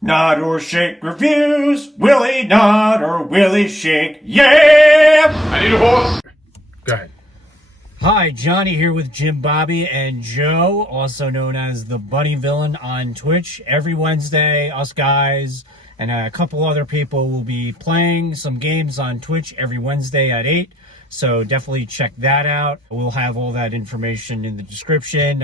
Nod or shake reviews. Willie nod or Willie shake. Yeah! I need a horse. Go ahead. Hi, Johnny here with Jim Bobby and Joe, also known as the Bunny Villain on Twitch. Every Wednesday, us guys and a couple other people will be playing some games on Twitch every Wednesday at 8. So definitely check that out. We'll have all that information in the description.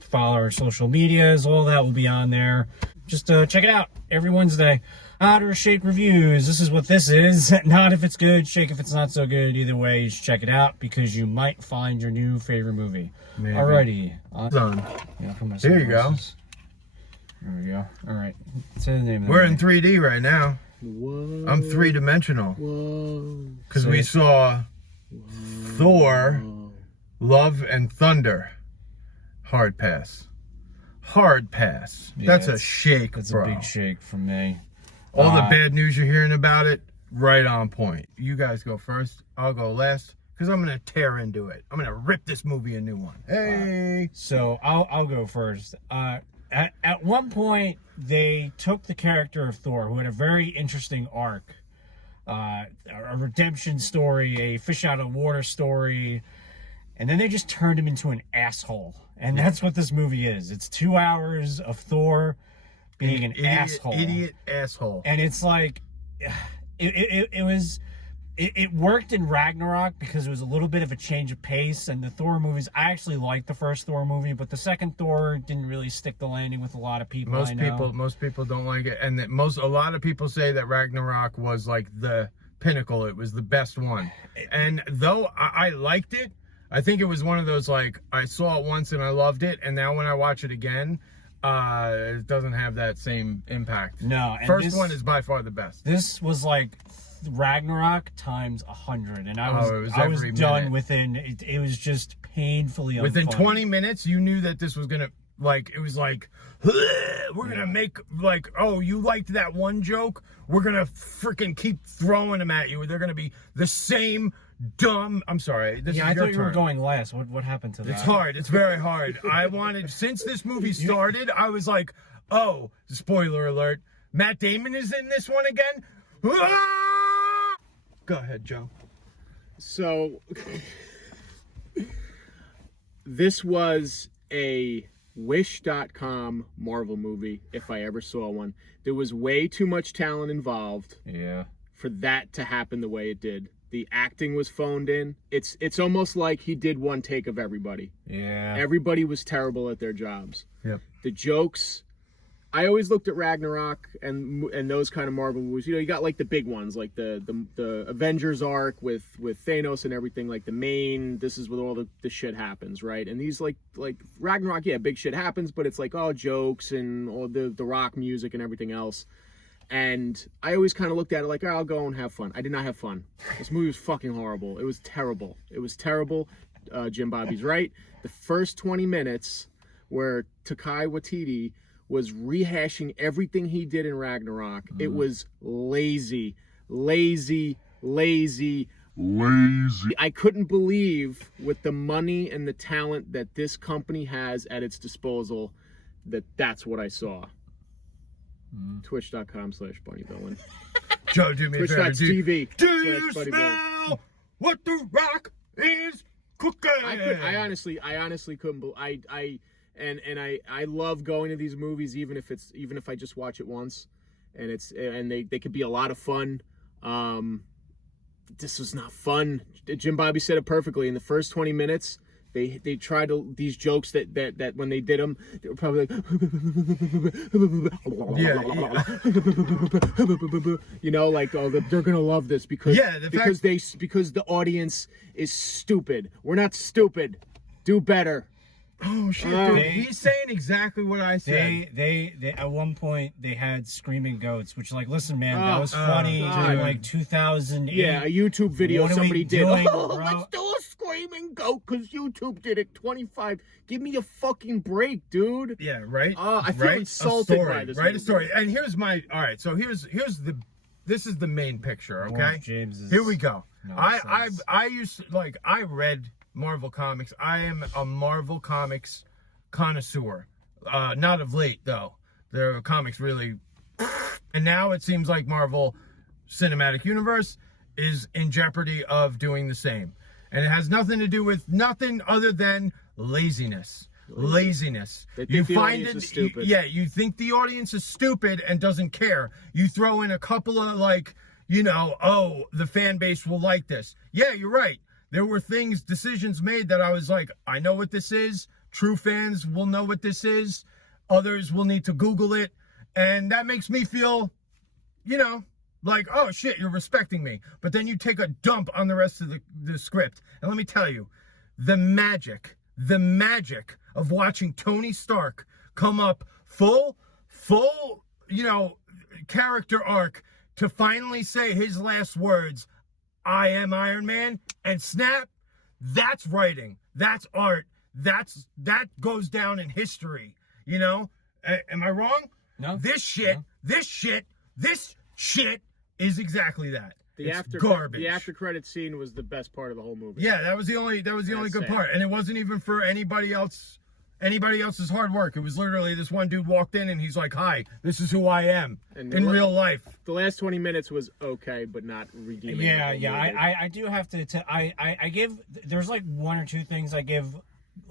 Follow our social medias. All that will be on there. Just check it out every Wednesday. Nod or shake reviews. This is what this is. Nod if it's good, shake if it's not so good. Either way, you should check it out because you might find your new favorite movie. Maybe. Alrighty. Here you go. There we go. Alright. Say the name of the We're movie. in 3D right now. Whoa. I'm three-dimensional. Whoa. Because we saw Thor, Love and Thunder. Hard pass. Hard pass. Yeah, That's a shake, That's bro. a big shake from me. All the bad news you're hearing about it, right on point. You guys go first. I'll go last. Because I'm going to tear into it. I'm going to rip this movie a new one. Hey! So I'll go first. At one point, they took the character of Thor, who had a very interesting arc, a redemption story, a fish out of water story, and then they just turned him into an asshole. And that's what this movie is. It's 2 hours of Thor being an asshole. Idiot asshole. And it's like, it worked in Ragnarok because it was a little bit of a change of pace. And the Thor movies, I actually liked the first Thor movie, but the second Thor didn't really stick the landing with a lot of people. Most people don't like it, and a lot of people say that Ragnarok was like the pinnacle. It was the best one. And though I liked it, I think it was one of those, like, I saw it once and I loved it, and now when I watch it again, it doesn't have that same impact. No, and first one is by far the best. This was like Ragnarok times 100, and I was done minute. within. It was just painfully within unfunny. 20 minutes. You knew that this was gonna, like, it was like, we're gonna make, like, oh, you liked that one joke, we're gonna freaking keep throwing them at you. They're gonna be the same dumb. I'm sorry. This is I your thought you were turn. going last. What happened to that? It's hard. It's very hard. I wanted, since this movie started, I was like, oh, spoiler alert, Matt Damon is in this one again. Ah! Go ahead, Joe. So, this was a Wish.com Marvel movie, if I ever saw one. There was way too much talent involved Yeah. for that to happen the way it did. The acting was phoned in. It's almost like he did one take of everybody. Yeah. Everybody was terrible at their jobs. Yep. The jokes, I always looked at Ragnarok and those kind of Marvel movies. You know, you got like the big ones, like the Avengers arc with Thanos and everything. Like the main, this is where all the shit happens, right? And these like Ragnarok, yeah, big shit happens, but it's like all jokes and all the rock music and everything else. And I always kind of looked at it like, oh, I'll go and have fun. I did not have fun. This movie was fucking horrible. It was terrible. It was terrible. Jim Bobby's right. The first 20 minutes where Taika Waititi was rehashing everything he did in Ragnarok. It was lazy. I couldn't believe, with the money and the talent that this company has at its disposal, that's what I saw. Twitch.com/bunnyvillain. Joe, do me a favor. Twitch.tv. Do you smell what the Rock is cooking? I honestly couldn't believe. I love going to these movies even if I just watch it once, and they could be a lot of fun. This was not fun. Jim Bobby said it perfectly. In the first 20 minutes, they tried these jokes that when they did them, they were probably like, you know, like, oh, they're gonna love this because the audience is stupid. We're not stupid. Do better. Oh shit! Dude, he's saying exactly what I said. They at one point they had screaming goats, which, like, listen, man, that was funny in like 2008. Yeah, a YouTube video What are somebody we did. doing, Oh, bro? let's do a screaming goat because YouTube did it. 25. Give me a fucking break, dude. Yeah, right. I feel insulted by this. Write a story. And here's my. All right, so here's the. This is the main picture. Okay. James's Here we go. nonsense. I used to, like, I read Marvel comics. I am a Marvel comics connoisseur. Not of late though. Their comics really And now it seems like Marvel Cinematic Universe is in jeopardy of doing the same. And it has nothing to do with nothing other than laziness. Laziness. They think the audience is stupid. You think the audience is stupid and doesn't care. You throw in a couple of like, you know, oh, the fan base will like this. Yeah, you're right. There were decisions made that I was like, I know what this is. True fans will know what this is. Others will need to Google it. And that makes me feel, you know, like, oh shit, you're respecting me. But then you take a dump on the rest of the script. And let me tell you, the magic of watching Tony Stark come up full, you know, character arc to finally say his last words, I am Iron Man, and snap, that's writing, that's art, that goes down in history, you know? Am I wrong? No. This shit is exactly that. It's garbage. The after credit scene was the best part of the whole movie. Yeah, that was the only good part, and it wasn't even for anybody else's hard work. It was literally this one dude walked in and he's like, "Hi, this is who I am in real life." The last 20 minutes was okay, but not redeeming. Yeah. I do have to. I give. There's like one or two things I give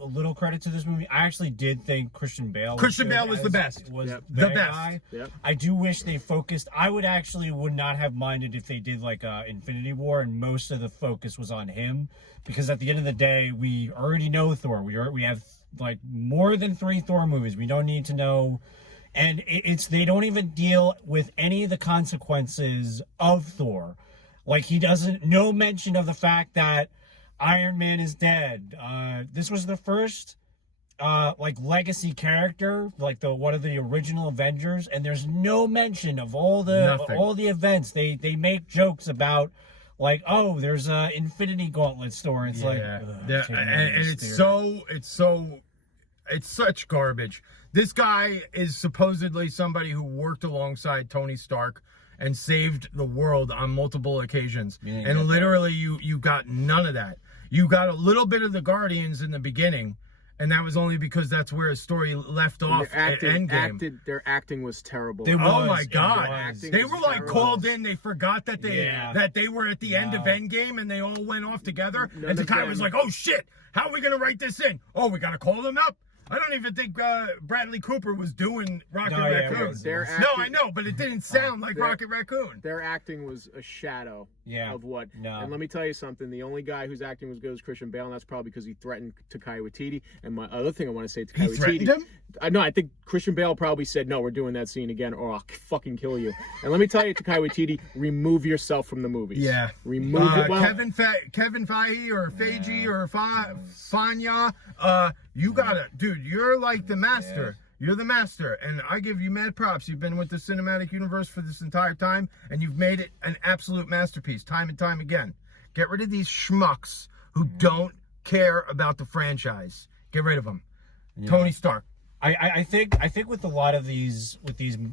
a little credit to this movie. I actually did think Christian Bale was the best. Was Yep. the best. Yep. I do wish they focused. I would not have minded if they did like Infinity War and most of the focus was on him, because at the end of the day, we already know Thor. We have like more than 3 Thor movies. We don't need to know. And they don't even deal with any of the consequences of Thor. Like no mention of the fact that Iron Man is dead. This was the first like legacy character, like one of the original Avengers, and there's no mention of all the events. They make jokes about like, oh, there's a Infinity Gauntlet store. It's like, it's such garbage. This guy is supposedly somebody who worked alongside Tony Stark and saved the world on multiple occasions. And literally you got none of that. You got a little bit of the Guardians in the beginning, and that was only because that's where his story left off at Endgame. Their acting was terrible. Oh my God. They were like called in, they forgot that they were at the end of Endgame, and they all went off together. And Taika was like, oh shit, how are we going to write this in? Oh, we got to call them up? I don't even think Bradley Cooper was doing Rocket Raccoon. I know, but it didn't sound like Rocket Raccoon. Their acting was a shadow of what. No. And let me tell you something. The only guy whose acting was good was Christian Bale, and that's probably because he threatened Taika Waititi. And my other thing I want to say to Taika Waititi. He threatened him? No, I think Christian Bale probably said, no, we're doing that scene again, or I'll fucking kill you. And let me tell you, Taika Waititi, remove yourself from the movies. Yeah. Remove it. Well, Kevin Feige or Feige or Fanya, you gotta, dude, you're like the master. You're the master, and I give you mad props. You've been with the cinematic universe for this entire time, and you've made it an absolute masterpiece time and time again. Get rid of these schmucks who don't care about the franchise. Get rid of them. Yeah. Tony Stark. I think with a lot of the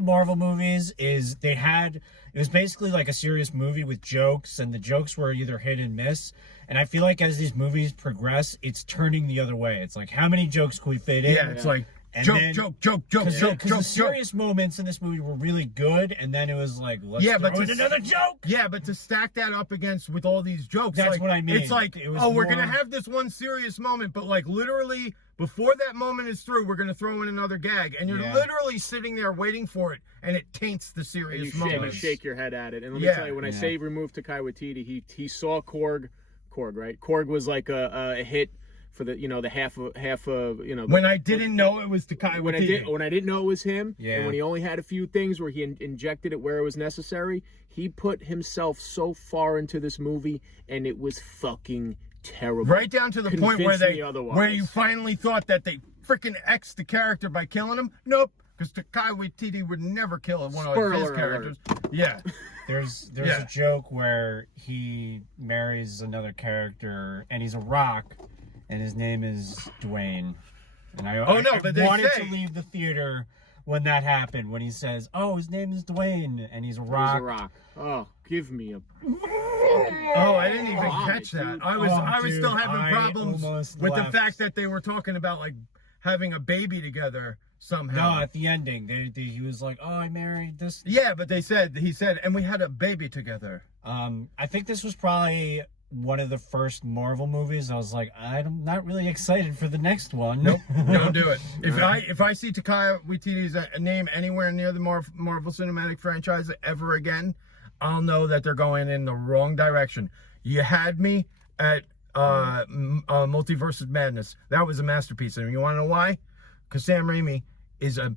Marvel movies is it was basically like a serious movie with jokes, and the jokes were either hit and miss. And I feel like as these movies progress, it's turning the other way. It's like, how many jokes can we fit in? Yeah, it's like joke. Because the serious moments in this movie were really good, and then it was like, let's throw in another joke. Yeah, but to stack that up against with all these jokes, that's what I mean. It's like, we're gonna have this one serious moment, but like literally before that moment is through, we're gonna throw in another gag, and you're literally sitting there waiting for it, and it taints the serious moment. You shake your head at it, and let me tell you, when I say remove Taika Waititi, he saw Korg, right? Korg was like a hit for the the half of when I didn't know it was Taika Waititi. When I didn't know it was him, and when he only had a few things where he injected it where it was necessary, he put himself so far into this movie, and it was fucking terrible. Right down to the point where you finally thought that they freaking X'd the character by killing him. Nope, because Taika Waititi would never kill one of his characters. Yeah. There's a joke where he marries another character, and he's a rock, and his name is Dwayne. And I wanted to leave the theater when that happened, when he says, oh, his name is Dwayne, and he's a rock. He's a rock. Oh, give me a... Oh, I didn't even catch that. I was still having problems with the fact that they were talking about like having a baby together. somehow. No, at the ending, he was like, "Oh, I married this." Yeah, but he said, and we had a baby together. I think this was probably one of the first Marvel movies. I was like, I'm not really excited for the next one. Nope, don't do it. If I see Taika Waititi's name anywhere near the Marvel Cinematic franchise ever again, I'll know that they're going in the wrong direction. You had me at Multiverse of Madness. That was a masterpiece, and you want to know why? Because Sam Raimi is a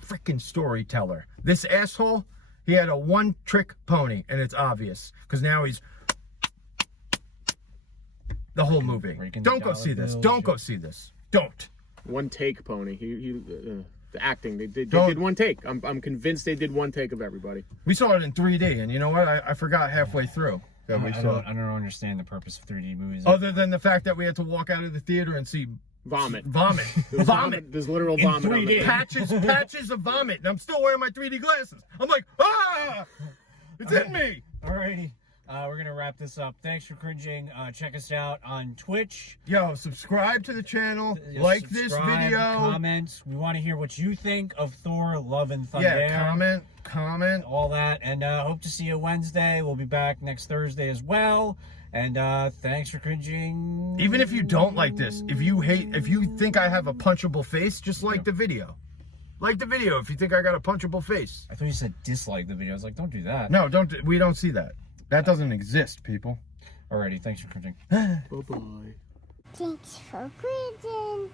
freaking storyteller. This asshole, he had a one-trick pony, and it's obvious. Because now he's the whole movie. Don't go see this. Don't go see this. Don't. One take pony. The acting. They did one take. I'm convinced they did one take of everybody. We saw it in 3D, and you know what? I forgot halfway through that we saw. I don't understand the purpose of 3D movies. Other than the fact that we had to walk out of the theater and see vomit. Vomit. There's literal vomit. 3D. Patches of vomit. And I'm still wearing my 3D glasses. I'm like, ah! It's in me! Alrighty. We're going to wrap this up. Thanks for cringing. Check us out on Twitch. Yo, subscribe to the channel. Like this video. Comment. We want to hear what you think of Thor, Love and Thunder. Yeah, comment. All that. And hope to see you Wednesday. We'll be back next Thursday as well. And thanks for cringing. Even if you don't like this, if you think I have a punchable face, just like the video. Like the video if you think I got a punchable face. I thought you said dislike the video. I was like, don't do that. No, we don't see that. That doesn't exist, people. Alrighty, thanks for cringing. Bye-bye. Thanks for cringing.